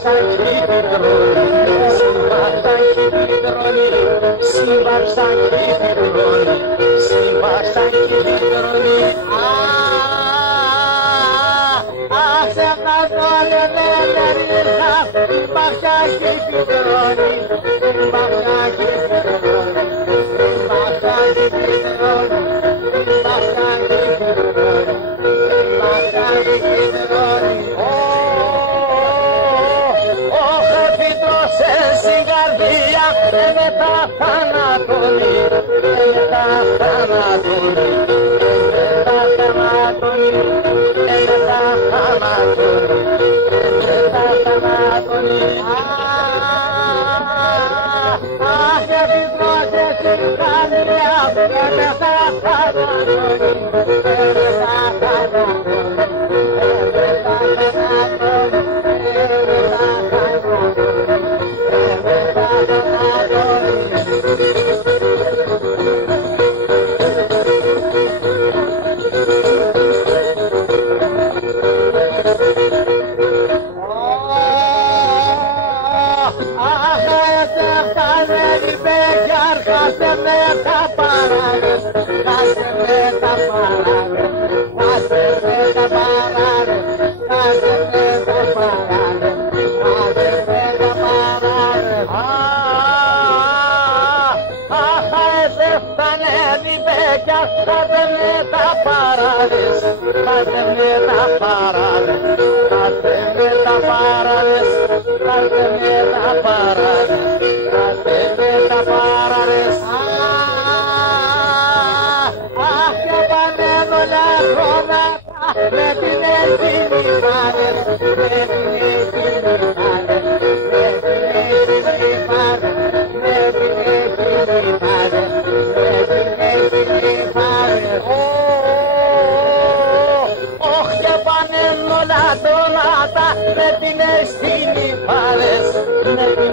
Σύμπαρσακι πιτρώνει, σύμπαρσακι πιτρώνει, σύμπαρσακι πιτρώνει, σύμπαρσακι πιτρώνει. Αχ, σε καθόλου δεν ρίχα, σύμπαρσακι πιτρώνει, σύμπαρσακι πιτρώνει, σύμπαρσακι πιτρώνει, σύμπαρσακι πιτρώνει, σύμπαρσακι πιτρώνει. Στην καρδία με τα θανατώνει, με τα θανατώνει, με τα θανατώνει, με τα θανατώνει, με τα θανατώνει. Αχ, επιδρόσε στην καρδία με τα θανατώνει, με τα θανατώνει, με τα θανατώνει, με τα θανατώνει. Κάτε με τα παράδες, κάτε με τα παράδες, κάτε με τα παράδες, κάτε με τα παράδες, κάτε με τα παράδες. Αχ, και πανέμω λαχώνα, με την ευθύνη πάνες, με την ευθύνη πάνες, με την ευθύνη πάνες, με την ευθύνη πάνες, με την ευθύνη πάνες. Ωχ, και πανέμω λαχώνα, με την ευθύνη πάνες, με την